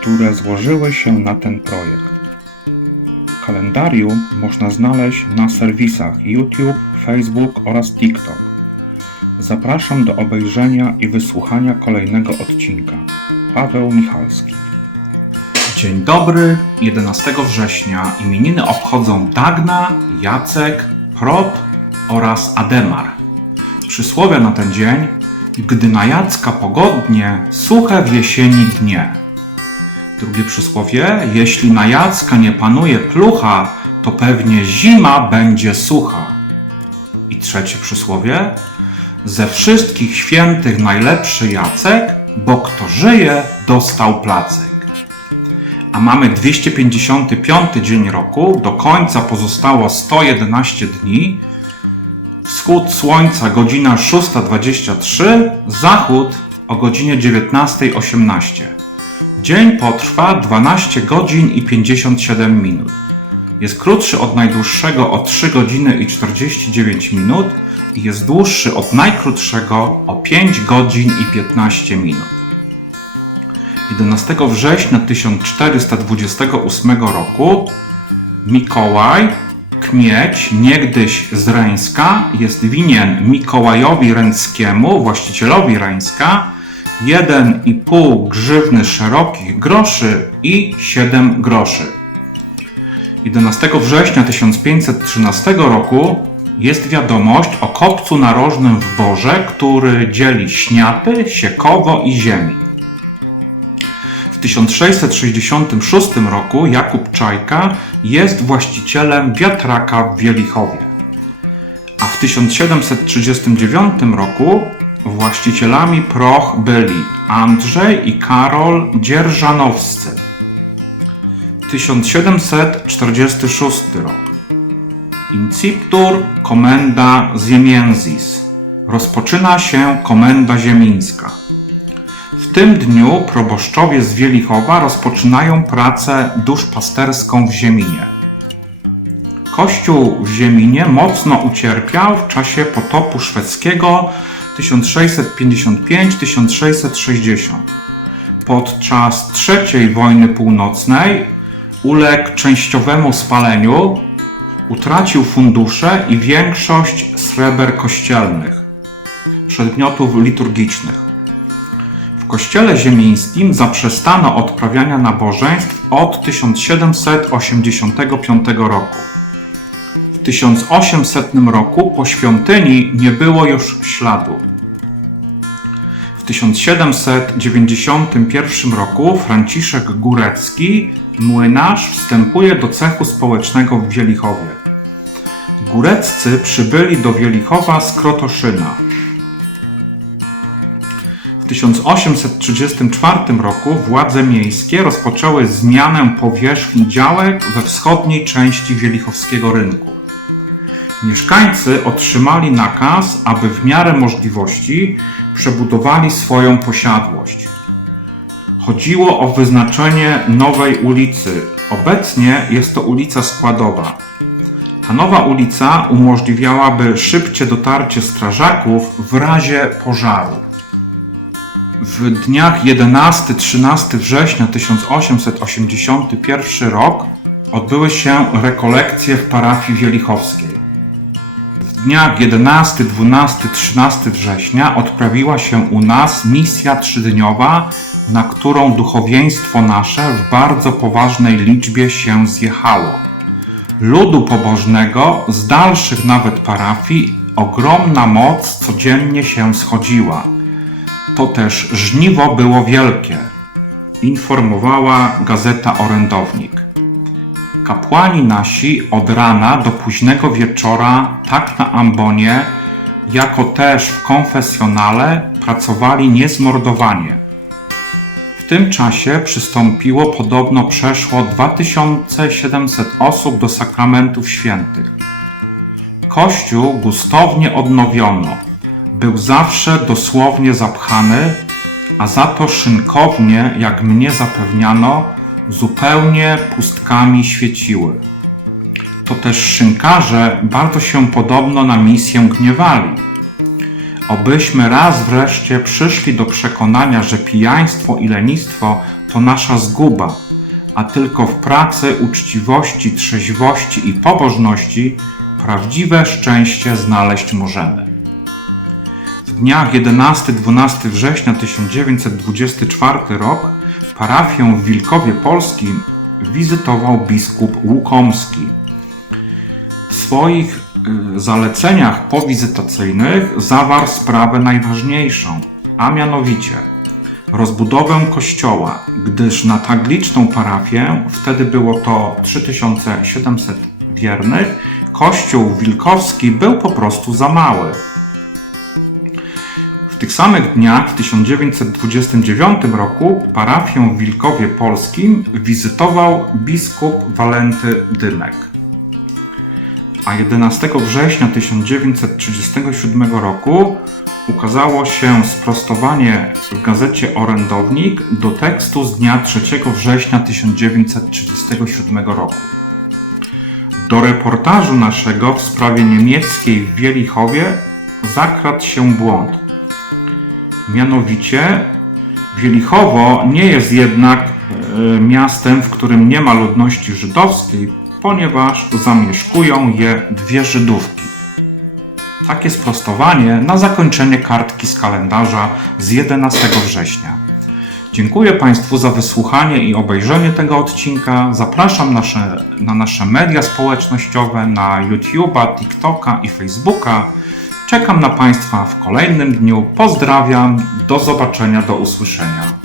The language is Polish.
które złożyły się na ten projekt. Kalendarium można znaleźć na serwisach YouTube, Facebook oraz TikTok. Zapraszam do obejrzenia i wysłuchania kolejnego odcinka. Paweł Michalski. Dzień dobry, 11 września imieniny obchodzą Dagna, Jacek, Prot oraz Ademar. Przysłowie na ten dzień gdy na Jacka pogodnie, suche w jesieni dnie. Drugie przysłowie, jeśli na Jacka nie panuje plucha, to pewnie zima będzie sucha. I trzecie przysłowie, ze wszystkich świętych najlepszy Jacek, bo kto żyje, dostał placek. A mamy 255 dzień roku, do końca pozostało 111 dni, Wschód słońca godzina 6.23, zachód o godzinie 19.18. Dzień potrwa 12 godzin i 57 minut. Jest krótszy od najdłuższego o 3 godziny i 49 minut i jest dłuższy od najkrótszego o 5 godzin i 15 minut. 11 września 1428 roku Mikołaj Kmieć, niegdyś z Reńska, jest winien Mikołajowi Ręckiemu, właścicielowi Reńska, 1,5 grzywny szerokich groszy i 7 groszy. 11 września 1513 roku jest wiadomość o kopcu narożnym w Borze, który dzieli Śniaty, Siekowo i Ziemi. W 1666 roku Jakub Czajka jest właścicielem wiatraka w Wielichowie. A w 1739 roku właścicielami proch byli Andrzej i Karol Dzierżanowscy. 1746 rok. Inciptur Komenda Ziemiensis. Rozpoczyna się Komenda Ziemińska. W tym dniu proboszczowie z Wielichowa rozpoczynają pracę duszpasterską w Zieminie. Kościół w Zieminie mocno ucierpiał w czasie potopu szwedzkiego 1655-1660. Podczas III wojny północnej uległ częściowemu spaleniu, utracił fundusze i większość sreber kościelnych, przedmiotów liturgicznych. W kościele ziemińskim zaprzestano odprawiania nabożeństw od 1785 roku. W 1800 roku po świątyni nie było już śladu. W 1791 roku Franciszek Górecki, młynarz, wstępuje do cechu społecznego w Wielichowie. Góreccy przybyli do Wielichowa z Krotoszyna. W 1834 roku władze miejskie rozpoczęły zmianę powierzchni działek we wschodniej części Wielichowskiego rynku. Mieszkańcy otrzymali nakaz, aby w miarę możliwości przebudowali swoją posiadłość. Chodziło o wyznaczenie nowej ulicy. Obecnie jest to ulica Składowa. Ta nowa ulica umożliwiałaby szybcie dotarcie strażaków w razie pożaru. W dniach 11-13 września 1881 rok odbyły się rekolekcje w parafii wielichowskiej. Dniach 11, 12, 13 września odprawiła się u nas misja trzydniowa, na którą duchowieństwo nasze w bardzo poważnej liczbie się zjechało. Ludu pobożnego z dalszych nawet parafii ogromna moc codziennie się schodziła. To też żniwo było wielkie, informowała gazeta Orędownik. Kapłani nasi od rana do późnego wieczora, tak na ambonie, jako też w konfesjonale, pracowali niezmordowanie. W tym czasie przystąpiło podobno przeszło 2700 osób do sakramentów świętych. Kościół gustownie odnowiono. Był zawsze dosłownie zapchany, a za to szynkownie, jak mnie zapewniano, zupełnie pustkami świeciły. To też szynkarze bardzo się podobno na misję gniewali. Obyśmy raz wreszcie przyszli do przekonania, że pijaństwo i lenistwo to nasza zguba, a tylko w pracy, uczciwości, trzeźwości i pobożności prawdziwe szczęście znaleźć możemy. W dniach 11-12 września 1924 rok parafię w Wilkowie Polskim wizytował biskup Łukomski. W swoich y, zaleceniach powizytacyjnych zawarł sprawę najważniejszą, a mianowicie rozbudowę kościoła, gdyż na tak liczną parafię, wtedy było to 3700 wiernych, kościół wilkowski był po prostu za mały. Tych samych dniach w 1929 roku parafię w Wilkowie Polskim wizytował biskup Walenty Dymek. A 11 września 1937 roku ukazało się sprostowanie w gazecie Orędownik do tekstu z dnia 3 września 1937 roku. Do reportażu naszego w sprawie niemieckiej w Wielichowie zakradł się błąd. Mianowicie Wielichowo nie jest jednak e, miastem, w którym nie ma ludności żydowskiej, ponieważ zamieszkują je dwie Żydówki. Takie sprostowanie na zakończenie kartki z kalendarza z 11 września. Dziękuję Państwu za wysłuchanie i obejrzenie tego odcinka. Zapraszam nasze, na nasze media społecznościowe, na YouTube'a, TikToka i Facebooka. Czekam na Państwa w kolejnym dniu. Pozdrawiam. Do zobaczenia, do usłyszenia.